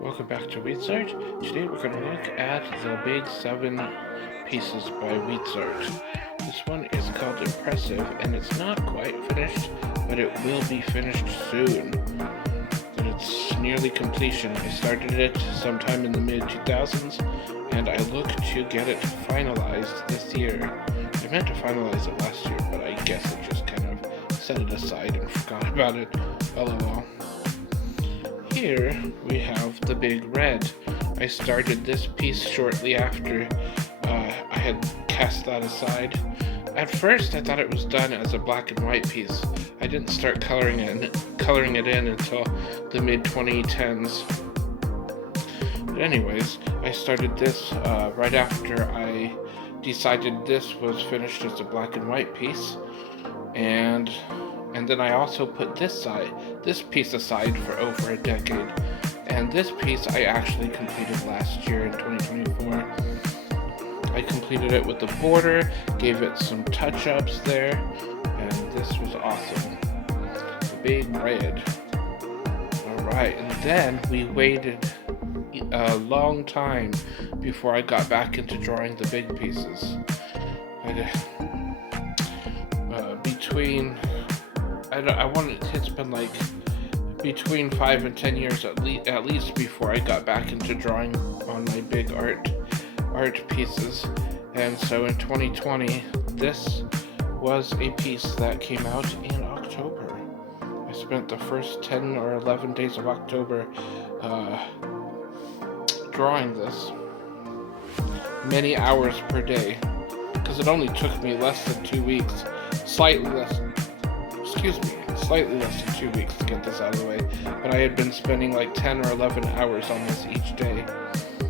Welcome back to Wheatsart. Today we're going to look at the Big 7 Pieces by Wheatsart. This one is called Impressive, and it's not quite finished, but it will be finished soon. And it's nearly completion. I started it sometime in the mid-2000s, and I look to get it finalized this year. I meant to finalize it last year, but I guess I just kind of set it aside and forgot about it. LOL. Here we have the Big Red. I started this piece shortly after I had cast that aside. At first I thought it was done as a black and white piece. I didn't start coloring it in until the mid-2010s. But anyways, I started this right after I decided this was finished as a black and white piece. And then I also put this piece aside for over a decade. And this piece I actually completed last year in 2024. I completed it with the border, gave it some touch-ups there, and this was awesome. The Big Red. Alright, and then we waited a long time before I got back into drawing the big pieces. It's been like between 5 and 10 years at least before I got back into drawing on my big art pieces. And so in 2020, this was a piece that came out in October. I spent the first 10 or 11 days of October drawing this. Many hours per day, because it only took me less than 2 weeks. Slightly less than 2 weeks to get this out of the way, but I had been spending like 10 or 11 hours on this each day.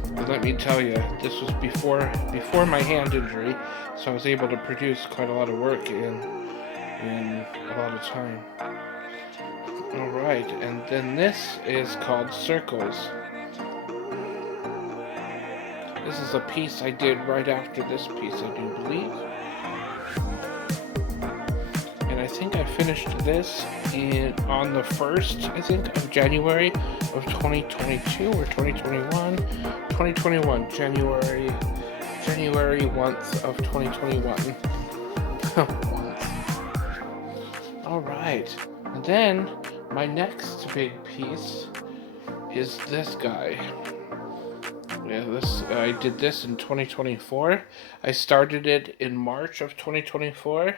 And let me tell you, this was before my hand injury, so I was able to produce quite a lot of work in a lot of time. Alright, and then this is called Circles. This is a piece I did right after this piece, I do believe. I think I finished this on the 1st, I think, of January of 2022 or 2021. 2021, January 1st of 2021. Alright, and then my next big piece is this guy. Yeah, I did this in 2024. I started it in March of 2024.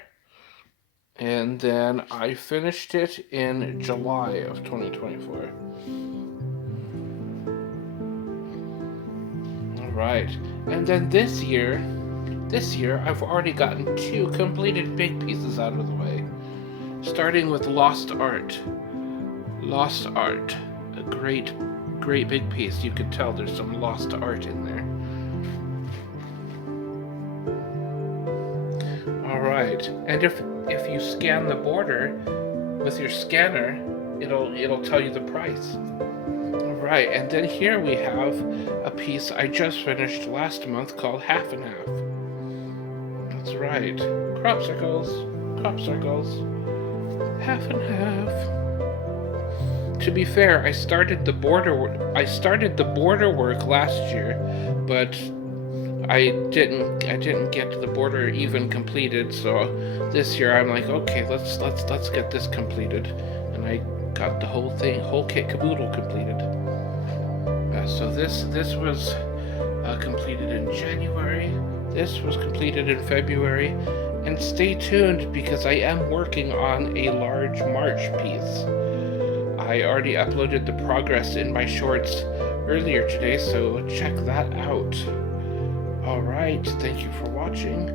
And then I finished it in July of 2024. Alright, and then this year I've already gotten 2 completed big pieces out of the way. Starting with Lost Art. Lost Art, a great big piece. You could tell there's some lost art in there. Alright, and if you scan the border with your scanner, it'll tell you the price. Alright, and then here we have a piece I just finished last month called Half and Half. That's right. Crop circles. Half and half. To be fair, I started the border work last year, but I didn't get the border even completed, so this year I'm like, okay, let's get this completed, and I got the whole kit caboodle completed. So this was completed in January. This was completed in February, and stay tuned because I am working on a large March piece. I already uploaded the progress in my shorts earlier today, so check that out. Alright, thank you for watching.